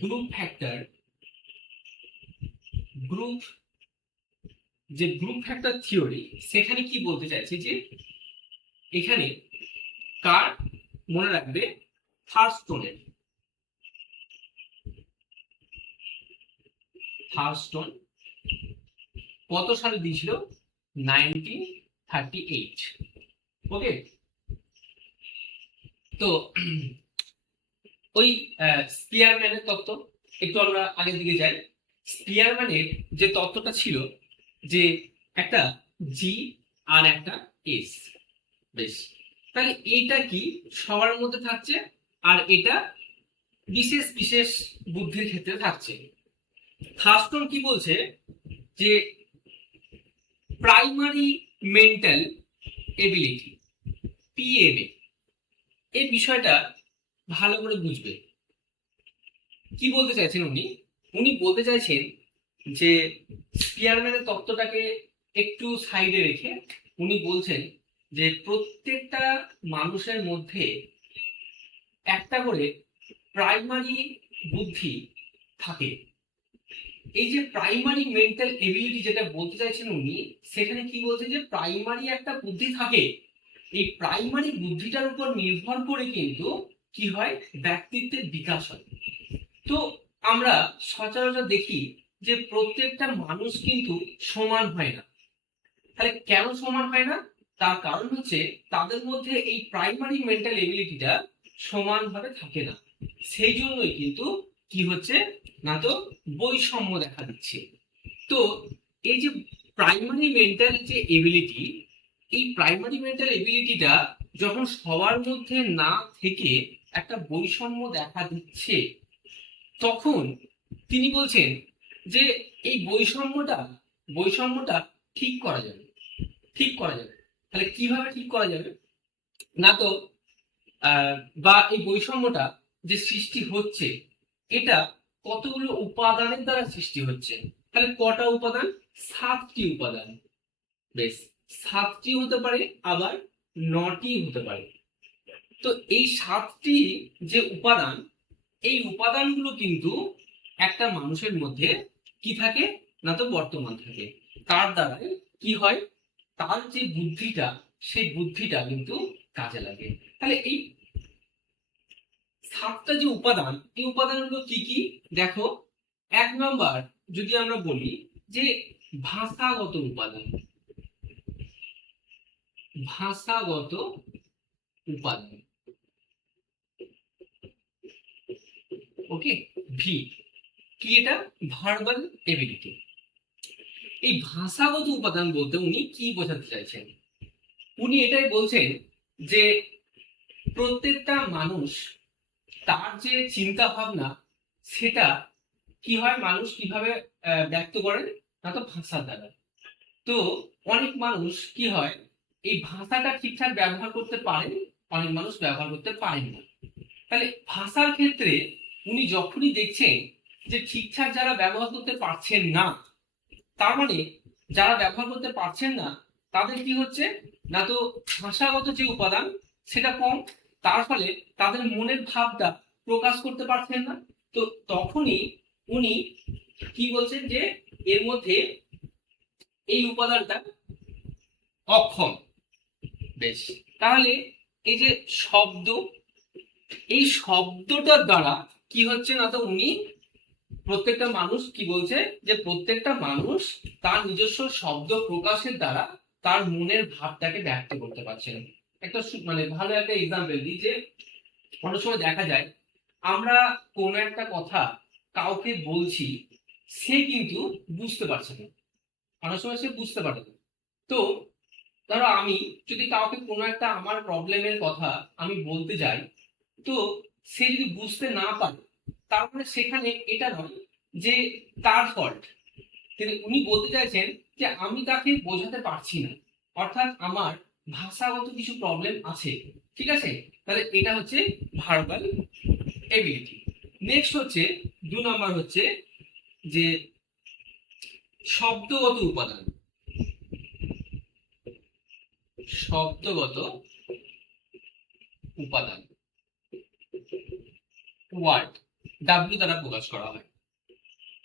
Group factor group factor theory সেখানে কি বলতে চাইছে যে এখানে কার মনে রাখবে থার্স্টন কত সালে দিয়েছিল 1938। ওকে, তো ওই স্পিয়ারম্যানের তত্ত্ব একটু আমরা আগের দিকে যাই। স্পিয়ারম্যানের যে তত্ত্বটা ছিল যে একটা জি আর একটা এস, বেশ, তাহলে এইটা কি সবার মধ্যে থাকছে আর এটা বিশেষ বিশেষ বুদ্ধির ক্ষেত্রে থাকছে। থার্স্টন কি বলছে যে প্রাইমারি মেন্টাল এবিলিটি পিএমএ এই বিষয়টা ভালো করে বুঝবে। কি বলতে চাইছেন উনি বলতে চাইছেন যে স্পিয়ারম্যানের তত্ত্বটাকে একটু সাইডে রেখে উনি বলছেন যে প্রত্যেকটা মানুষের মধ্যে একটা করে প্রাইমারি বুদ্ধি থাকে। এই যে প্রাইমারি মেন্টাল এবিলিটি যেটা বলতে চাইছেন উনি, সেখানে কি বলছে যে প্রাইমারি একটা বুদ্ধি থাকে, এই প্রাইমারি বুদ্ধিটার উপর নির্ভর করে কিন্তু কি হয় ব্যক্তিত্বের বিকাশ হয়। তো আমরা সচরাচর দেখি যে প্রত্যেকটা মানুষ কিন্তু সমান হয় না। তাহলে কেন সমান হয় না? তার কারণ হচ্ছে তাদের মধ্যে এই প্রাইমারি মেন্টাল এবিলিটিটা সমানভাবে থাকে না। সেই জন্যই কিন্তু কি হচ্ছে না, তো বৈষম্য দেখা দিচ্ছে। তো এই যে প্রাইমারি মেন্টাল যে এবিলিটি, এই প্রাইমারি মেন্টাল এবিলিটিটা যখন সবার মধ্যে না থেকে একটা বৈষম্য দেখা দিচ্ছে, তখন তিনি বলছেন যে এই বৈষম্যটা ঠিক করা যাবে। তাহলে কিভাবে ঠিক করা যাবে না, তো বা এই বৈষম্যটা যে সৃষ্টি হচ্ছে এটা কতগুলো উপাদানের দ্বারা সৃষ্টি হচ্ছে। তাহলে কটা উপাদান? 7টি উপাদান। বেশ, 7টি হতে পারে আবার 9টি হতে পারে। তো এই 7টি যে উপাদান, এই উপাদানগুলো কিন্তু একটা মানুষের মধ্যে কি থাকে না, তো বর্তমান থাকে। তার দ্বারা কি হয়, তার যে বুদ্ধিটা সেই বুদ্ধিটা কিন্তু কাজে লাগে। তাহলে এই 7টা যে উপাদান, এই উপাদানগুলো কি কি দেখো। 1 নম্বর যদি আমরা বলি যে ভাষাগত উপাদান, ভাষাগত উপাদান, ওকে, ভি কি, এটা ভার্বাল এবিলিটি। এই ভাষাগত উপাদান বলতে উনি কি বোঝাতে চাইছেন? উনি এটাই বলছেন যে প্রত্যেকটা মানুষ তার যে চিন্তা ভাবনা সেটা কি হয়, মানুষ কিভাবে ব্যক্ত করেন না, তো ভাষার দ্বারা। তো অনেক মানুষ কি হয় এই ভাষাটা ঠিকঠাক ব্যবহার করতে পারেন, অনেক মানুষ ব্যবহার করতে পারেন না। তাহলে ভাষার ক্ষেত্রে উনি যখনই দেখছেন যে ঠিকঠাক যারা ব্যবহার করতে পারছেন না, তার মানে যারা ব্যবহার করতে পারছেন না তাদের কি হচ্ছে না, তো ভাষাগত যে উপাদান সেটা কম, তার ফলে তাদের মনের ভাবটা প্রকাশ করতে পারছেন না। তো তখনই উনি কি বলছেন যে এর মধ্যে এই উপাদানটা অক্ষম। বেশ, তাহলে এই যে শব্দ, এই শব্দটার দ্বারা কি হচ্ছে না, তো উনি প্রত্যেকটা মানুষ কি বলছে যে প্রত্যেকটা মানুষ তার নিজস্ব শব্দ প্রকাশের দ্বারা তার মনের ভাবটাকে ব্যক্ত করতে পারছে। একটা মানে ভালো একটা এক্সাম্পল দিই যে অনেক সময় দেখা যায় আমরা কোনো একটা কথা কাউকে বলছি, সে কিন্তু বুঝতে পারছে না, অনেক সময় সে বুঝতে পারে না। তো ধরো আমি যদি কাউকে কোনো একটা আমার প্রবলেমের কথা আমি বলতে যাই, তো সে যদি বুঝতে না পারে, তারপরে সেখানে এটা নয় যে তার ফল্ট, কিন্তু উনি বলতে চাইছেন যে আমি তাকে বোঝাতে পারছি না, অর্থাৎ আমার ভাষাগত কিছু প্রবলেম আছে। ঠিক আছে, তাহলে এটা হচ্ছে ভার্বাল এবিলিটি। নেক্সট হচ্ছে 2 নম্বর হচ্ছে যে শব্দগত উপাদান, শব্দগত উপাদান, ওয়ার্ড। ডাব্লিউ দ্বারা প্রকাশ করা হয়।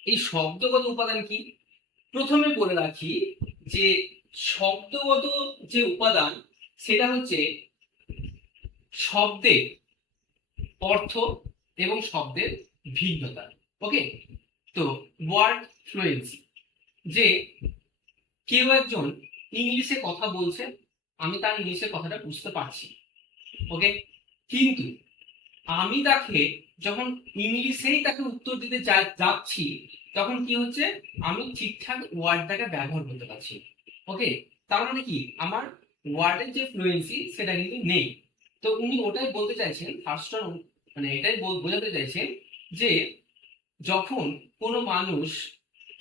এই শব্দগত উপাদান কি? প্রথমে বলে রাখি যে শব্দগত যে উপাদান সেটা হচ্ছে শব্দের অর্থ এবং শব্দের ভিন্নতা। ওকে, তো ওয়ার্ড ফ্লুয়েন্সি, যে কেউ একজন ইংলিশে কথা বলছে, আমি তার ইংলিশের কথাটা বুঝতে পারছি, ওকে, কিন্তু আমি তাকে যখন ইংলিশেই তাকে উত্তর দিতে যাচ্ছি তখন কি হচ্ছে, আমি ঠিকঠাক ওয়ার্ডটাকে ব্যবহার করতে পারছি। ওকে, তার মানে কি আমার ওয়ার্ডের যে ফ্লুয়েন্সি সেটা কিন্তু নেই। তো উনি ওটাই বলতে চাইছেন, ফার্স্ট মানে এটাই বোঝাতে চাইছেন যে যখন কোনো মানুষ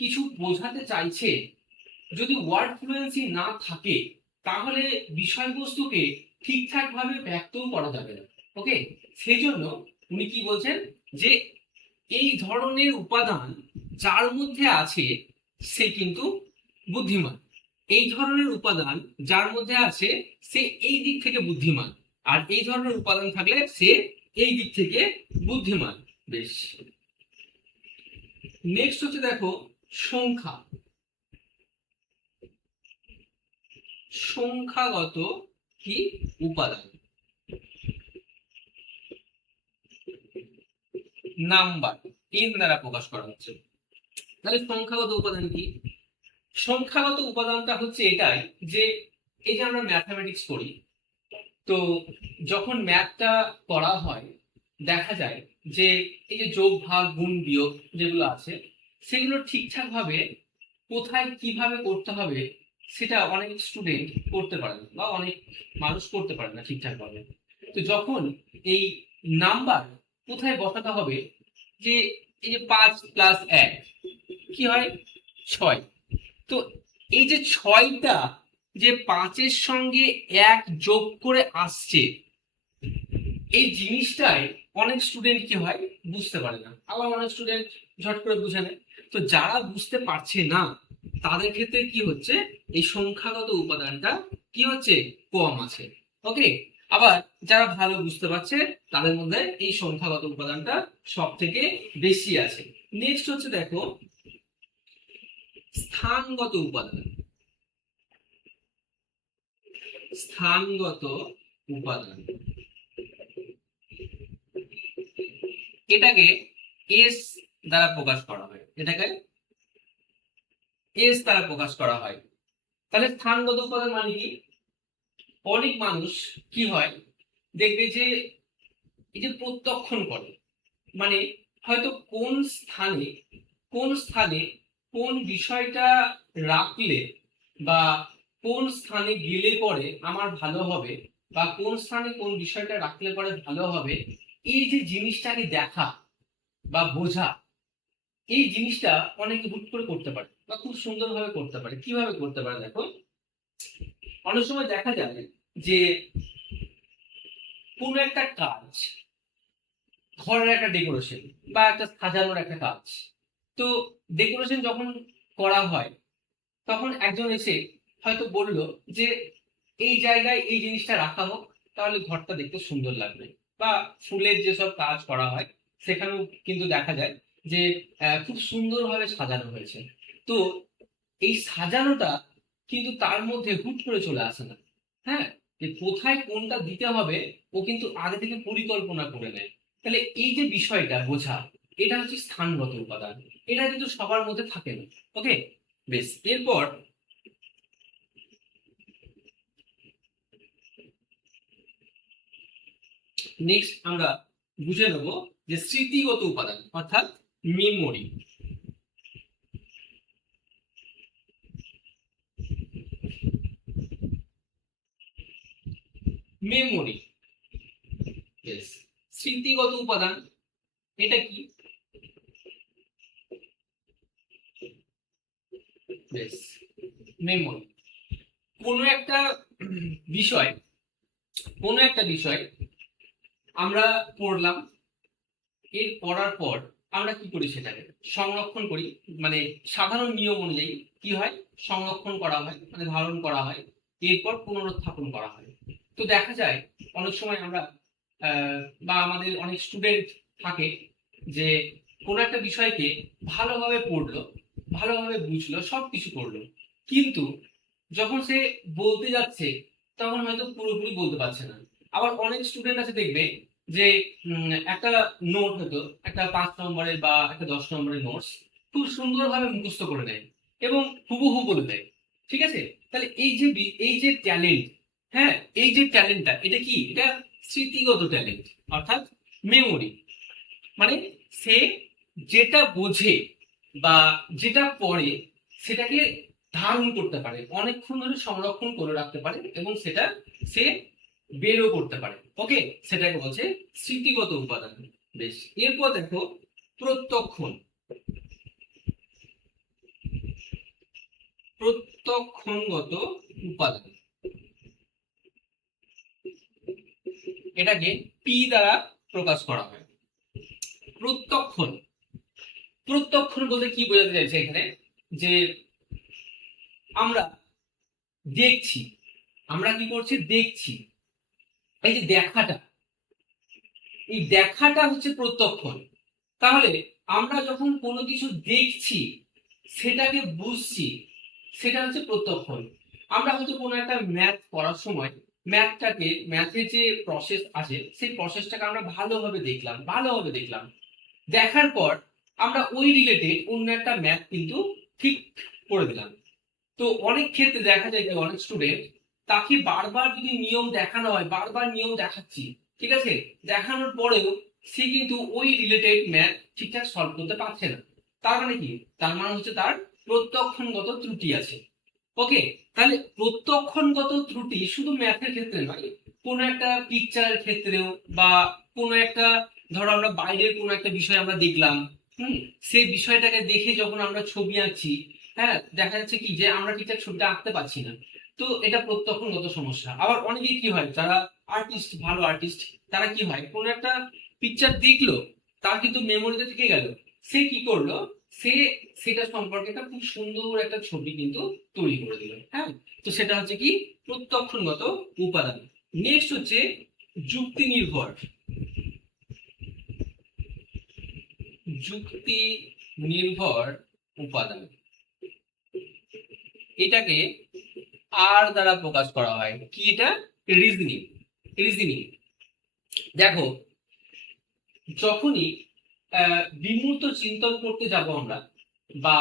কিছু বোঝাতে চাইছে, যদি ওয়ার্ড ফ্লুয়েন্সি না থাকে তাহলে বিষয়বস্তুকে ঠিকঠাক ভাবে ব্যক্তও করা যাবে না। ওকে, সেই জন্য উনি কি বলছেন যে এই ধরনের উপাদান যার মধ্যে আছে সে কিন্তু বুদ্ধিমান। এই ধরনের উপাদান যার মধ্যে আছে সে এই দিক থেকে বুদ্ধিমান, আর এই ধরনের উপাদান থাকলে সে এই দিক থেকে বুদ্ধিমান। বেশ, নেক্সট হচ্ছে দেখো সংখ্যা, সংখ্যাগত কি উপাদান, নাম্বার এন দ্বারা প্রকাশ করা হচ্ছে। তাহলে সংখ্যাগত উপাদান কি? সংখ্যাগত উপাদানটা হচ্ছে এটাই যে এই যে আমরা ম্যাথমেটিক্স করি, তো যখন ম্যাথটা করা হয় দেখা যায় যে এই যে যোগ ভাগ গুণ বিয়োগ যেগুলো আছে সেগুলো ঠিকঠাক ভাবে কোথায় কিভাবে করতে হবে সেটা অনেক স্টুডেন্ট করতে পারে না, বা অনেক মানুষ করতে পারে না ঠিকঠাক ভাবে। তো যখন এই নাম্বার কোথায় বসাতে হবে, যে এই যে 5+1 কি হয় 6, তো এই যে 6টা যে 5-এর সঙ্গে 1 যোগ করে আসছে, এই জিনিসটাই অনেক স্টুডেন্ট কি হয় বুঝতে পারে না, আবার অনেক স্টুডেন্ট ঝট করে বুঝে নেয়। তো যারা বুঝতে পারছে না তাদের ক্ষেত্রে কি হচ্ছে, এই সংখ্যাগত উপাদানটা কি হচ্ছে কম আছে। ওকে, আবার যারা ভালো বুঝতে পারছে তাদের মধ্যে এই সংখ্যাগত উপাদানটা সব থেকে বেশি আছে। নেক্সট হচ্ছে দেখো স্থানগত উপাদান, স্থানগত উপাদান এটাকে এস দ্বারা প্রকাশ করা হয়, এটাকে এস দ্বারা প্রকাশ করা হয়। তাহলে স্থানগত উপাদান মানে কি? অনেক মানুষ কি হয় দেখবে যে এই যে প্রত্যক্ষণ করে, মানে হয়তো কোন স্থানে কোন বিষয়টা রাখলে বা কোন স্থানে গেলে পরে আমার ভালো হবে, বা কোন স্থানে কোন বিষয়টা রাখলে পরে ভালো হবে, এই যে জিনিসটাকে দেখা বা বোঝা, এই জিনিসটা অনেকে হুট করে করতে পারে বা খুব সুন্দরভাবে করতে পারে। কিভাবে করতে পারে দেখো, অনেক সময় দেখা যায় যে কোনো একটা কাজ, ঘরের একটা ডেকোরেশন বা একটা সাজানোর একটা কাজ, তো ডেকোরেশন যখন করা হয় তখন একজন এসে হয়তো বলল যে এই জায়গায় এই জিনিসটা রাখা হোক, তাহলে ঘরটা দেখতে সুন্দর লাগবে। বা ফুলের যেসব কাজ করা হয় সেখানেও কিন্তু দেখা যায় যে খুব সুন্দরভাবে সাজানো হয়েছে। তো এই সাজানোটা কিন্তু তার মধ্যে হুট করে চলে আসে না। হ্যাঁ, যে কোথায় কোনটা দিতে হবে ও কিন্তু আগে থেকে পরিকল্পনা করে নেয়। তাহলে এই যে বিষয়টা বোঝা, এটা হচ্ছে স্থানগত উপাদান, এটা কিন্তু সবার মধ্যে থাকে না। ওকে, বেশ, এরপর নেক্সট আমরা বুঝে নেব যে স্মৃতিগত উপাদান অর্থাৎ মেমোরি। মেমোরি, ইয়েস, স্মৃতিগত উপাদান এটা কি? বেশ, মেমোরি কোনো একটা বিষয়, কোনো একটা বিষয় আমরা পড়লাম, এর পড়ার পর আমরা কি করি সেটাকে সংরক্ষণ করি, মানে সাধারণ নিয়ম অনুযায়ী কি হয়, সংরক্ষণ করা হয় মানে ধারণ করা হয়, এরপর পুনরুত্থাপন করা হয়। তো দেখা যায় অনেক সময় আমরা বা আমাদের অনেক স্টুডেন্ট থাকে যে কোনো একটা বিষয়কে ভালোভাবে পড়লো, ভালোভাবে বুঝলো, সবকিছু করলো, কিন্তু যখন সে বলতে যাচ্ছে তখন হয়তো পুরোপুরি বলতে পারছে না। আবার অনেক স্টুডেন্ট আছে দেখবে যে একটা নোট হয়তো একটা 5 নম্বরের বা একটা 10 নম্বরের নোটস খুব সুন্দরভাবে মুখস্থ করে নেয় এবং হুবহু বলে দেয়। ঠিক আছে? তাহলে এই যে ট্যালেন্ট, হ্যাঁ, এই যে ট্যালেন্টটা, এটা কি? এটা স্মৃতিগত ট্যালেন্ট, অর্থাৎ মেমোরি। মানে সে যেটা বোঝে বা যেটা পড়ে সেটাকে ধারণ করতে পারে, অনেকক্ষণ ধরে সংরক্ষণ করে রাখতে পারে এবং সেটা সে বেরও করতে পারে। ওকে, সেটাকে বলছে স্মৃতিগত উপাদান। বেশ, এরপর দেখো প্রত্যক্ষণ। প্রত্যক্ষণগত উপাদান, এটাকে পি দ্বারা প্রকাশ করা হয়। প্রত্যক্ষণ, প্রত্যক্ষণ বলতে কি বোঝাতে চাইছে এখানে? যে আমরা দেখছি, আমরা কি করছি? দেখছি। এই যে দেখাটা, এই দেখাটা হচ্ছে প্রত্যক্ষণ। তাহলে আমরা যখন কোনো কিছু দেখছি, সেটাকে বুঝছি, সেটা হচ্ছে প্রত্যক্ষণ। আমরা হয়তো কোনো একটা ম্যাথ পড়ার সময় ম্যাথের যে প্রসেস আছে সেই প্রসেসটাকে আমরা ভালোভাবে দেখলাম, দেখার পর আমরা ওই রিলেটেড অন্য একটা ম্যাথ কিন্তু ঠিক করে দিলাম। তো অনেক ক্ষেত্রে দেখা যায় যে অনেক স্টুডেন্ট, তাকে বারবার যদি নিয়ম দেখানো হয়, বারবার নিয়ম দেখাচ্ছি, ঠিক আছে, দেখানোর পরেও সে কিন্তু ওই রিলেটেড ম্যাথ ঠিকঠাক সলভ করতে পারছে না। তার মানে কি? তার মানে হচ্ছে তার প্রত্যক্ষণগত ত্রুটি আছে। ওকে, তাহলে প্রত্যক্ষণগত ত্রুটি শুধু ম্যাথের ক্ষেত্রে নয়, কোনো একটা পিকচারের ক্ষেত্রেও, বা কোনো একটা, ধরো আমরা বাইরের কোনো একটা বিষয় আমরা দেখলাম, সেই বিষয়টাকে দেখে যখন আমরা ছবি আঁকছি, হ্যাঁ, দেখা যাচ্ছে কি যে আমরা ঠিকঠাক ছবিটা আঁকতে পারছি না। তো এটা প্রত্যক্ষণগত সমস্যা। আবার অনেকে কি হয়, যারা আর্টিস্ট, ভালো আর্টিস্ট, তারা কি হয়, কোনো একটা পিকচার দেখলো, তার কিন্তু মেমোরিতে থেকে গেল, সে কি করলো, সে সেটা সম্পর্কে একটা খুব সুন্দর একটা ছবি কিন্তু তৈরি করে দিল। হ্যাঁ, তো সেটা হচ্ছে কি? প্রত্যক্ষণগত উপাদান। নেক্সট হচ্ছে যুক্তি নির্ভর। যুক্তি নির্ভর উপাদান, এটাকে আর দ্বারা প্রকাশ করা হয়। কি এটা? রিজনিং। রিজনিং, দেখো, যখনই বিমূর্ত চিন্তন করতে যাব আমরা, বা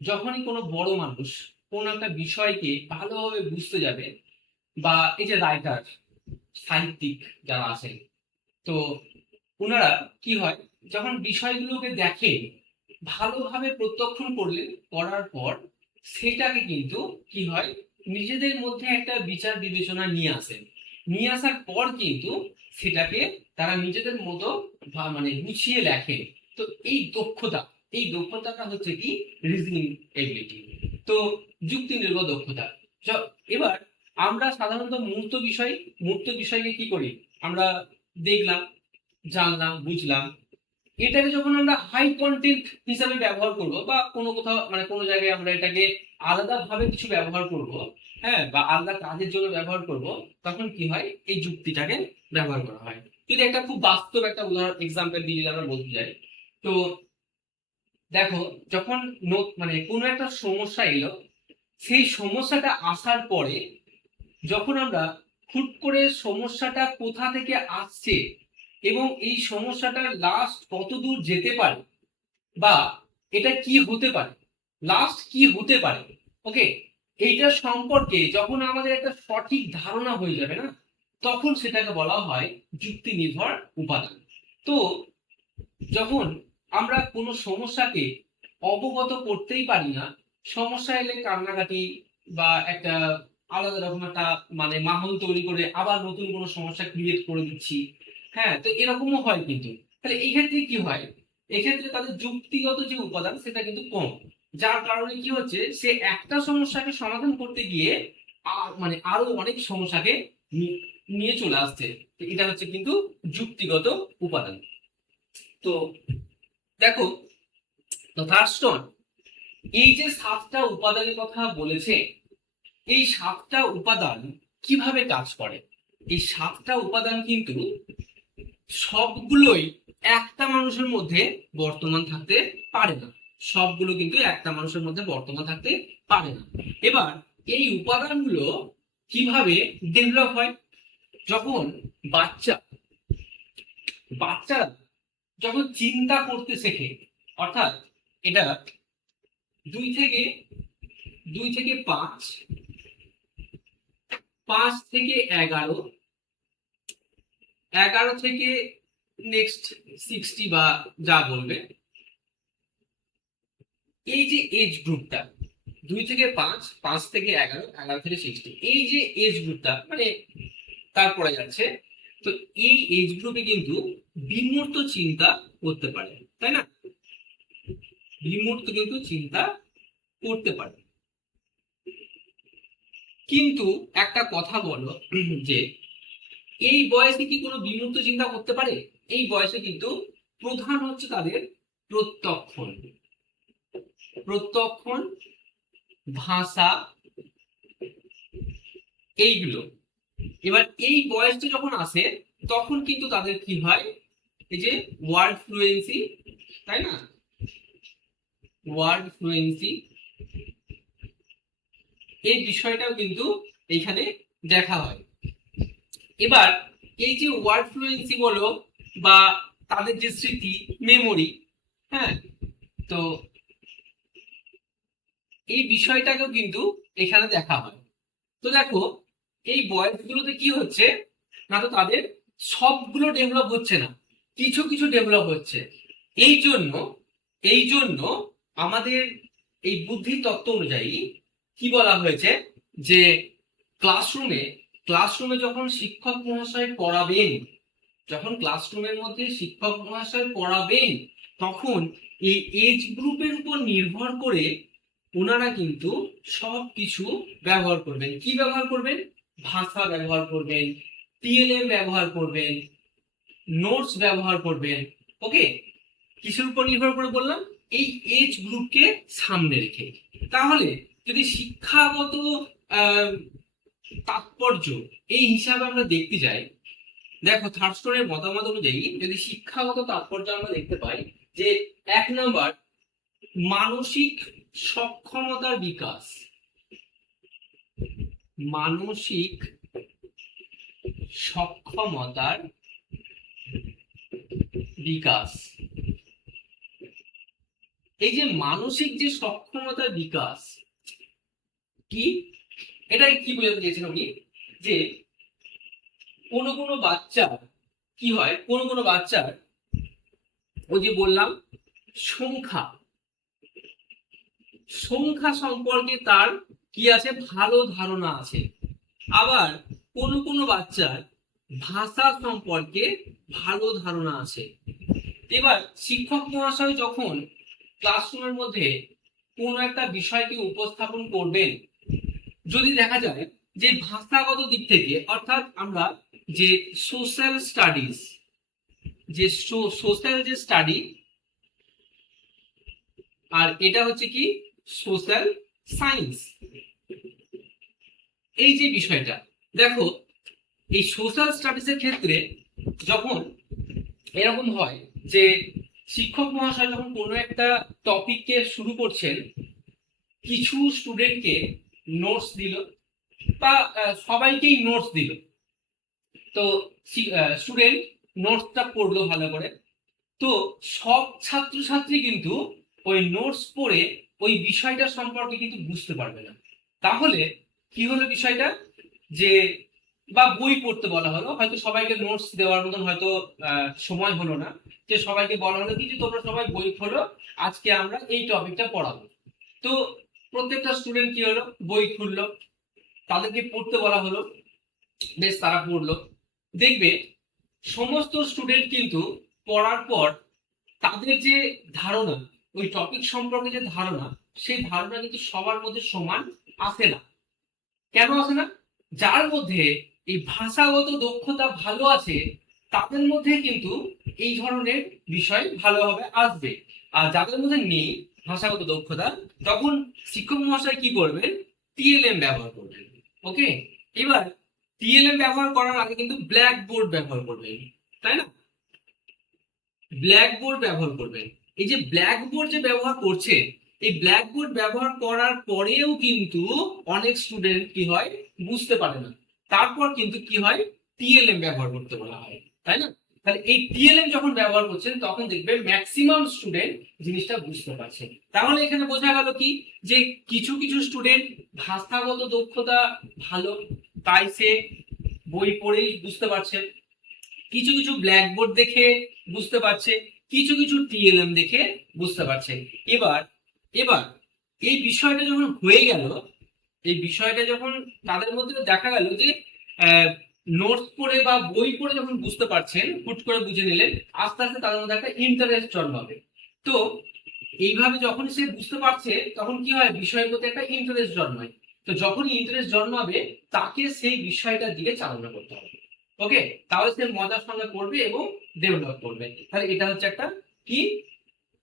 যখনই কোনো বড় মানুষ কোন একটা বিষয়কে ভালোভাবে বুঝতে যাবে, বা এই যে রাইটার, সাহিত্যিক যারা আছেন, তো ওনারা কি হয়, যখন বিষয়গুলোকে দেখেন, ভালোভাবে প্রত্যক্ষণ করলেন, করার পর সেটাকে কিন্তু কি হয়, নিজেদের মধ্যে একটা বিচার বিবেচনা নিয়ে আসেন। নিয়ে আসার পর কিন্তু সেটাকে তারা নিজেদের মতো মানে গুছিয়ে লেখেন। তো এই দক্ষতা, এই দক্ষতাটা হচ্ছে কি? Reasoning ability. তো যুক্তি নির্ভর দক্ষতা। এবার আমরা সাধারণত মূর্ত বিষয়কে কি করি, আমরা দেখলাম, জানলাম, বুঝলাম, এটাকে যখন আমরা হাই কন্টেন্ট হিসাবে ব্যবহার করব, বা কোনো কোথাও মানে কোনো জায়গায় আমরা এটাকে আলাদা ভাবে কিছু ব্যবহার করব, হ্যাঁ, বা আলাদা কাজের জন্য ব্যবহার করব, তখন কি হয়, এই যুক্তিটাকে ব্যবহার করা হয়। যদি একটা খুব বাস্তব একটা উদাহরণ এক্সাম্পল দিয়ে যদি আমরা বলতে যাই, তো দেখো, যখন মানে কোনো একটা সমস্যা এলো, সেই সমস্যাটা আসার পরে যখন আমরা হুট করে সমস্যাটা কোথা থেকে আসছে এবং এই সমস্যাটার লাস্ট কত দূর যেতে পারে, বা এটা কি হতে পারে, লাস্ট কি হতে পারে, ওকে, এইটার সম্পর্কে যখন আমাদের একটা সঠিক ধারণা হয়ে যাবে না, তখন সেটাকে বলা হয় যুক্তি নির্ভর উপাদান। তো যখন আমরা কোনো সমস্যাকে অবগত করতেই পারি না, সমস্যা এলে কান্নাকাটি বা একটা আলাদা রকম একটা মানে মাহল তৈরি করে আবার নতুন কোনো সমস্যা ক্রিয়েট করে দিচ্ছি, হ্যাঁ, তো এরকমও হয় কিন্তু। তাহলে এই ক্ষেত্রে কি হয়, এক্ষেত্রে তাদের যুক্তিগত যে উপাদান সেটা কিন্তু কম, যার কারণে কি হচ্ছে, সে একটা সমস্যাকে সমাধান করতে গিয়ে মানে আরো অনেক সমস্যাকে নিয়ে চলে আসছে। তো এটা হচ্ছে কিন্তু যুক্তিগত উপাদান। তো দেখো, তো থার্স্টন এই যে 7টা উপাদানের কথা বলেছে, এই 7টা উপাদান কিভাবে কাজ করে? এই 7টা উপাদান কিন্তু সবগুলোই একটা মানুষের মধ্যে বর্তমান থাকতে পারে না, সবগুলো কিন্তু একটা মানুষের মধ্যে বর্তমান থাকতে পারে না। এবার এই উপাদানগুলো কিভাবে ডেভেলপ হয়? যখন বাচ্চা বাচ্চারা যখন চিন্তা করতে শেখে, অর্থাৎ এটা 2 থেকে 5, 5 থেকে 11, 11 থেকে নেক্সট 60 বা যা বলবে, এই যে এজ গ্রুপটা 2 থেকে 5, 5 থেকে 11, 11 থেকে 60, এই যে এজ গ্রুপটা মানে তারপরে যাচ্ছে, তো এই এজ গ্রুপে কিন্তু বিমূর্ত চিন্তা করতে পারে, তাই না? বিমূর্ত কিন্তু চিন্তা করতে পারে। কিন্তু একটা কথা বলো, যে এই বয়সে কি কোনো বিমূর্ত চিন্তা করতে পারে? এই বয়সে কিন্তু প্রধান হচ্ছে তাদের প্রত্যক্ষণ, প্রত্যক্ষণ, ভাষা, এইগুলো। এবার এই বয়সটা যখন আসে তখন কিন্তু তাদের কি হয়, এই যে ওয়ার্ড ফ্লুয়েন্সি, তাই না? ওয়ার্ড ফ্লুয়েন্সি, এই বিষয়টাও কিন্তু এইখানে দেখা হয়। এবার এই যে ওয়ার্ড ফ্লুয়েন্সি বলো বা তাদের যে স্মৃতি, মেমোরি, হ্যাঁ, তো এই বিষয়টাকেও কিন্তু এখানে দেখা হয়। তো দেখো এই বয়সগুলোতে কি হচ্ছে না, তো তাদের সবগুলো ডেভেলপ হচ্ছে না, কিছু কিছু ডেভেলপ হচ্ছে। এই জন্য এই জন্য আমাদের এই বুদ্ধির তত্ত্ব অনুযায়ী কি বলা হয়েছে, যে ক্লাসরুমে ক্লাসরুমে যখন শিক্ষক মহাশয় পড়াবেন, যখন ক্লাসরুমের মধ্যে শিক্ষক মহাশয় পড়াবেন, তখন এই এজ গ্রুপের উপর নির্ভর করে ওনারা কিন্তু সব কিছু ব্যবহার করবেন। কি ব্যবহার করবেন? ভাষা ব্যবহার করবেন, টিএলএম ব্যবহার করবেন, নোটস ব্যবহার করবেন। ওকে, কিসের উপর নির্ভর করে বললাম? এই এজ গ্রুপকে সামনে রেখে। তাহলে যদি শিক্ষাগত আহ, তাৎপর্য এই হিসাবে আমরা দেখতে যাই, দেখো থার্ড স্টোরের মতামত অনুযায়ী যদি শিক্ষাগত তাৎপর্য আমরা দেখতে পাই, যে 1 নম্বর মানসিক সক্ষমতার বিকাশ, মানসিক সক্ষমতার বিকাশ। এই যে মানসিক যে সক্ষমতার বিকাশ, কি এটা কি বোঝাতে চেয়েছেন উনি, যে কোনো কোনো বাচ্চা কি হয়, কোনো কোনো বাচ্চার ওই যে বললাম সংখ্যা, সংখ্যা সম্পর্কে তার কি আছে, ভালো ধারণা আছে। আবার কোনো কোনো বাচ্চার ভাষা সম্পর্কে ভালো ধারণা আছে। এবার শিক্ষক মহাশয় যখন ক্লাসরুমের মধ্যে কোনো একটা বিষয়কে উপস্থাপন করবেন, যদি দেখা যায় যে ভাষাগত দিক থেকে, অর্থাৎ আমরা যে সোশ্যাল স্টাডিজ, যে সোশ্যাল যে স্টাডি, আর এটা হচ্ছে কি সোশ্যাল সায়েন্স, এই যে বিষয়টা, দেখো এই সোশ্যাল স্টাডিজ এর ক্ষেত্রে যখন এরকম হয় যে শিক্ষক মহাশয় যখন কোনো একটা টপিককে শুরু করছেন, কিছু স্টুডেন্টকে নোটস দিল বা সবাইকেই নোটস দিল, তো স্টুডেন্ট নোটসটা পড়লো ভালো করে, তো সব ছাত্রছাত্রী কিন্তু ওই নোটস পড়ে ওই বিষয়টা সম্পর্কে কিন্তু বুঝতে পারবে না। তাহলে কি হলো বিষয়টা, যে বা বই পড়তে বলা হলো, হয়তো সবাইকে নোটস দেওয়ার মতন হয়তো সময় হলো না, যে সবাইকে বলা হলো কি যে তোমরা সবাই বই খোলো, আজকে আমরা এই টপিকটা পড়াবো। তো প্রত্যেকটা স্টুডেন্ট কি হলো, বই খুললো, তাদেরকে পড়তে বলা হলো, বেশ তারা পড়লো। দেখবে সমস্ত স্টুডেন্ট কিন্তু পড়ার পর তাদের যে ধারণা, ওই টপিক সম্পর্কে যে ধারণা, সেই ধারণা কিন্তু সবার মধ্যে সমান আসে না। কেন আসে না? যার মধ্যে এই ভাষাগত দক্ষতা ভালো আছে, তাদের মধ্যে কিন্তু এই ধরনের বিষয় ভালোভাবে আসবে। আর যাদের মধ্যে নেই ভাষাগত দক্ষতা, তখন শিক্ষক মহাশয় কি করবেন, টিএলএম ব্যবহার করবেন। ওকে, এবার টিএলএম ব্যবহার করার আগে কিন্তু ব্ল্যাক বোর্ড ব্যবহার করবেন, তাই না? ব্ল্যাকবোর্ড ব্যবহার করবেন। এই যে ব্ল্যাকবোর্ড যে ব্যবহার করছে, এই ব্ল্যাকবোর্ড ব্যবহার করার পরেও কিন্তু অনেক স্টুডেন্ট কি হয় বুঝতে পারে না, তারপর কিন্তু কি হয় টিএলএম ব্যবহার করতে বলা হয়, তাই না? তাহলে এই টিএলএম যখন ব্যবহার করছেন তখন দেখবেন ম্যাক্সিমাম স্টুডেন্ট জিনিসটা বুঝতে পারছে। তাহলে এখানে বোঝা গেল কি, যে কিছু কিছু স্টুডেন্ট ভাষাগত দক্ষতা ভালো, তাই সে বই পড়েই বুঝতে পারছে, কিছু কিছু ব্ল্যাকবোর্ড দেখে বুঝতে পারছে, কিছু কিছু টিএলএম দেখে বুঝতে পারছে। এবার এবার এই বিষয়টা যখন হয়ে গেল, এই বিষয়টা যখন তাদের মধ্যে দেখা গেল যে নোটস পড়ে বা বই পড়ে যখন বুঝতে পারছেন, হুট করে বুঝে নিলেন, আস্তে আস্তে তাদের মধ্যে একটা ইন্টারেস্ট জন্মাবে। তো এইভাবে যখন সে বুঝতে পারছে তখন কি হয় বিষয়ের প্রতি একটা ইন্টারেস্ট জন্মায়। তো যখনই ইন্টারেস্ট জন্মাবে তাকে সেই বিষয়টার দিকে চালনা করতে হবে। ওকে, তাহলে সে মজার সঙ্গে করবে এবং ডেভেলপ করবে। তাহলে এটা হচ্ছে একটা কি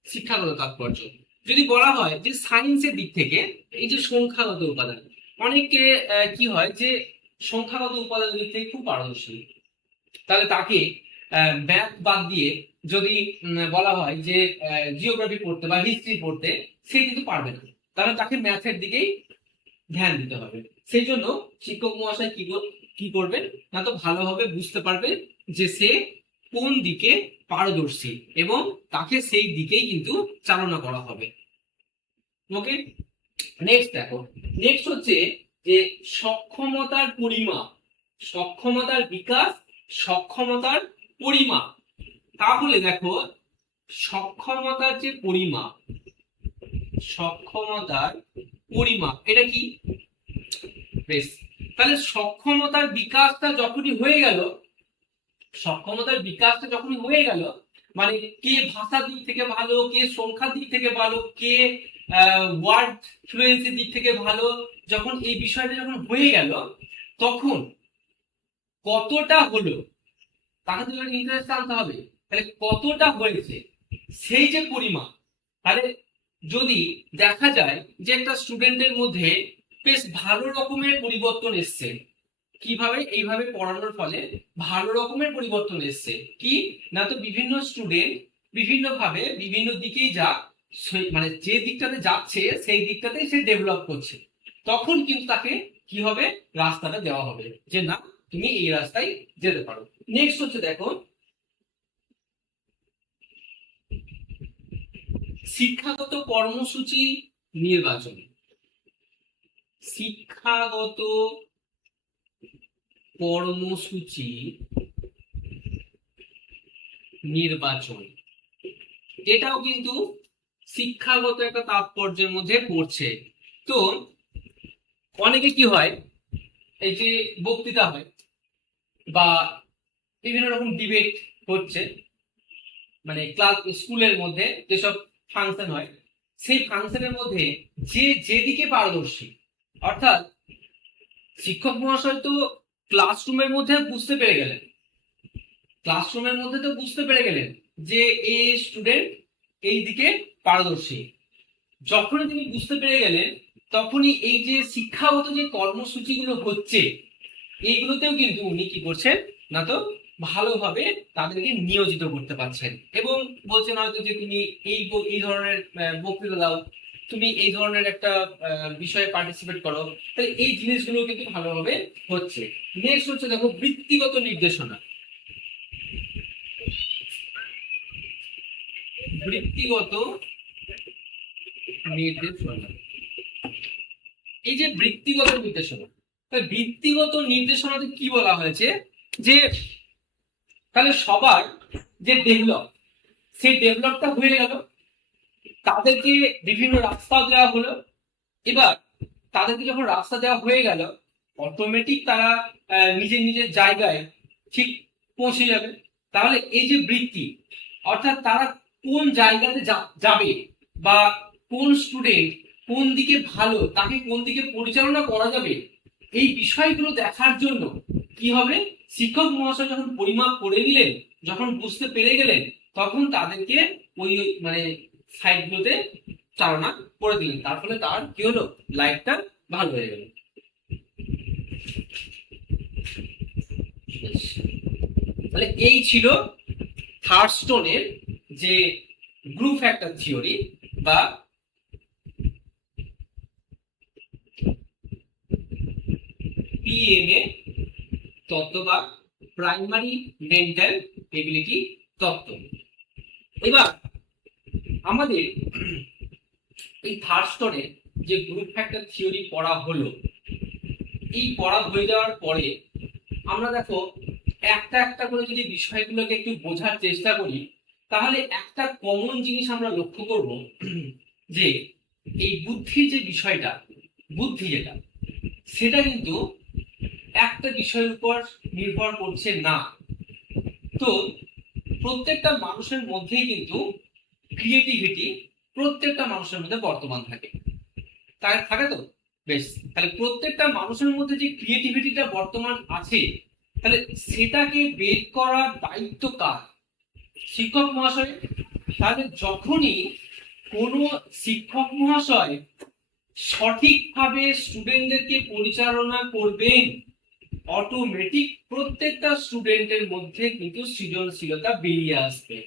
শিক্ষাগত তাৎপর্য। যদি বলা হয় যে সায়েন্সের দিক থেকে এই যে সংখ্যাগত উপাদান, অনেকে কি হয় যে সংখ্যাগত উপাদানের দিক থেকে খুব পারদর্শী, তাহলে তাকে ম্যাথ বাদ দিয়ে যদি বলা হয় যে জিওগ্রাফি পড়তে বা হিস্ট্রি পড়তে, সে কিন্তু পারবে না, তাহলে তাকে ম্যাথের দিকেই ধ্যান দিতে হবে। সেই জন্য শিক্ষক মহাশয় কি করবেন না, তো ভালোভাবে বুঝতে পারবে যে সে কোন দিকে পারদর্শী এবং তাকে সেই দিকেই কিন্তু চালনা করা হবে। ওকে, নেক্সট দেখো, নেক্সট হচ্ছে যে সক্ষমতার পরিমাপ, সক্ষমতার বিকাশ, সক্ষমতার পরিমাপ। তাহলে দেখো সক্ষমতার যে পরিমাপ, সক্ষমতার পরিমাপ এটা কি, বেশ, তাহলে সক্ষমতার বিকাশটা যখনই হয়ে গেল, সক্ষমতার বিকাশটা যখনই হয়ে গেল, মানে কে ভাষার দিক থেকে ভালো, কে সংখ্যার দিক থেকে ভালো, কে ওয়ার্ড ফ্লুয়েন্সির দিক থেকে ভালো, যখন এই বিষয়টা যখন হয়ে গেল তখন কতটা হলো তাকে তো ইন্টারেস্ট আনতে হবে। তাহলে কতটা হয়েছে সেই যে পরিমাণ, তাহলে যদি দেখা যায় যে একটা স্টুডেন্টের মধ্যে বেশ ভালো রকমের পরিবর্তন এসছে, কিভাবে এইভাবে পড়ানোর ফলে ভালো রকমের পরিবর্তন এসছে, কি না, তো বিভিন্ন স্টুডেন্ট বিভিন্ন ভাবে বিভিন্ন দিকেই যা মানে যে দিকটাতে যাচ্ছে সেই দিকটাতেই সে ডেভেলপ করছে, তখন কিন্তু তাকে কি হবে রাস্তাটা দেওয়া হবে যে না তুমি এই রাস্তায় যেতে পারো। নেক্সট হচ্ছে দেখো শিক্ষাগত কর্মসূচি নির্বাচন, শিক্ষাগত কর্মসূচি নির্বাচন, এটাও কিন্তু শিক্ষাগত একটা তাৎপর্যের মধ্যে পড়ছে। তো অনেকে কি হয় এই যে বক্তৃতা হয় বা বিভিন্ন রকম ডিবেট হচ্ছে, মানে ক্লাস স্কুলের মধ্যে যেসব ফাংশন হয়, সেই ফাংশনের মধ্যে যে যেদিকে পারদর্শী, অর্থাৎ শিক্ষক মহাশয় তো ক্লাসরুমের মধ্যে বুঝতে পেরে গেলেন, ক্লাসরুমের মধ্যে তো বুঝতে পেরে গেলেন যে এই স্টুডেন্ট এই দিকে পারদর্শী, যখনই তিনি বুঝতে পেরে গেলেন তখনই এই যে শিক্ষাগত যে কর্মসূচিগুলো হচ্ছে এইগুলোতেও কিন্তু উনি কি করছেন না, তো ভালোভাবে তাদেরকে নিয়োজিত করতে পারছেন এবং বলছেন হয়তো যে তুমি এই ধরনের বক্তৃতা দাও, তুমি এই ধরনের একটা বিষয়ে পার্টিসিপেট করো, তাহলে এই জিনিসগুলো কিন্তু ভালোভাবে হচ্ছে। নেক্সট হচ্ছে দেখো বৃত্তিগত নির্দেশনা, বৃত্তিগত নির্দেশনা, এই যে বৃত্তিগত নির্দেশনা, বৃত্তিগত নির্দেশনাতে কি বলা হয়েছে যে তাহলে সবার যে ডেভেলপ, সেই ডেভেলপটা হয়ে গেল, তাদেরকে বিভিন্ন রাস্তা দেওয়া হলো। এবার তাদেরকে যখন রাস্তা দেওয়া হয়ে গেল অটোমেটিক তারা নিজের নিজের জায়গায় ঠিক পৌঁছে যাবে। তাহলে এই যে বৃত্তি, অর্থাৎ তারা কোন জায়গাতে যাবে বা কোন স্টুডেন্ট কোন দিকে ভালো, তাকে কোন দিকে পরিচালনা করা যাবে, এই বিষয়গুলো দেখার জন্য কি হবে শিক্ষক মহাশয় যখন পরিমাপ করে নিলেন, যখন বুঝতে পেরে গেলেন, তখন তাদেরকে ওই মানে সাইডগুলোতে চালনা করে দিলেন, তার ফলে তার কি হলো লাইফটা ভালো হয়ে গেল। তাহলে এই ছিল থার্ডস্টোনের যে গ্রুপ ফ্যাক্টর থিওরি বা পিএমএ তত্ত্ব বা প্রাইমারি মেন্টাল এবিলিটি তত্ত্ব। এবার আমাদের এই থার্ড স্তরে যে গ্রুপ ফ্যাক্টর থিওরি পড়া হলো, এই পড়া হয়ে যাওয়ার পরে আমরা দেখো একটা একটা করে যদি বিষয়গুলোকে একটু বোঝার চেষ্টা করি, তাহলে একটা কমন জিনিস আমরা লক্ষ্য করব যে এই বুদ্ধির যে বিষয়টা, বুদ্ধি যেটা, সেটা কিন্তু একটা বিষয়ের উপর নির্ভর করছে না। তো প্রত্যেকটা মানুষের মধ্যেই কিন্তু ক্রিয়েটিভিটি প্রত্যেকটা মানুষের মধ্যে বর্তমান থাকে, তাই থাকে তো? বেশ, তাহলে প্রত্যেকটা মানুষের মধ্যে যে ক্রিয়েটিভিটিটা বর্তমান আছে, তাহলে সেটাকে বের করার দায়িত্ব কার? শিক্ষক মহাশয়। তাহলে যখনই কোনো শিক্ষক মহাশয় সঠিকভাবে স্টুডেন্টদেরকে পরিচালনা করবেন, অটোমেটিক প্রত্যেকটা স্টুডেন্টের মধ্যে কিন্তু সৃজনশীলতা বেরিয়ে আসবে।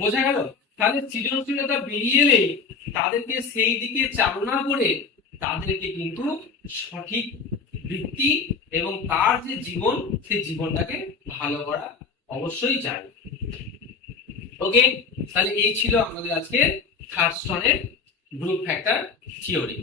বোঝা গেল? তাহলে সৃজনশীলতা বেরিয়ে এলে তাদেরকে সেই দিকে চালনা করে তাদেরকে কিন্তু সঠিক বৃত্তি এবং তার যে জীবন, সেই জীবনটাকে ভালো করা অবশ্যই চাই। ওকে, তাহলে এই ছিল আমাদের আজকে থার্ড স্তরের গ্রুপ ফ্যাক্টর থিওরি।